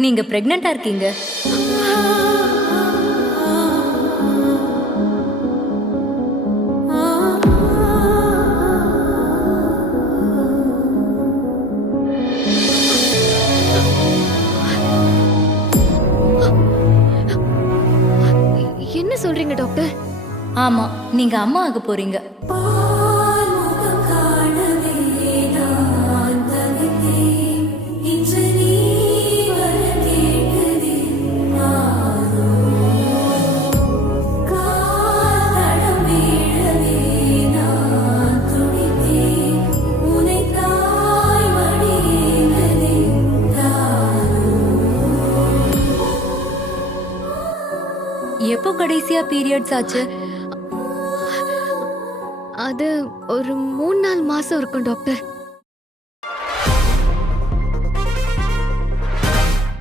நீங்க பிரெக்னெண்டா இருக்கீங்க. என்ன சொல்றீங்க டாக்டர்? ஆமா, நீங்க அம்மா ஆக போறீங்க. எப்போ கடைசியா பீரியட்ஸ் ஆச்சு? அது ஒரு 3-4 மாசம் இருக்கும் டாக்டர்.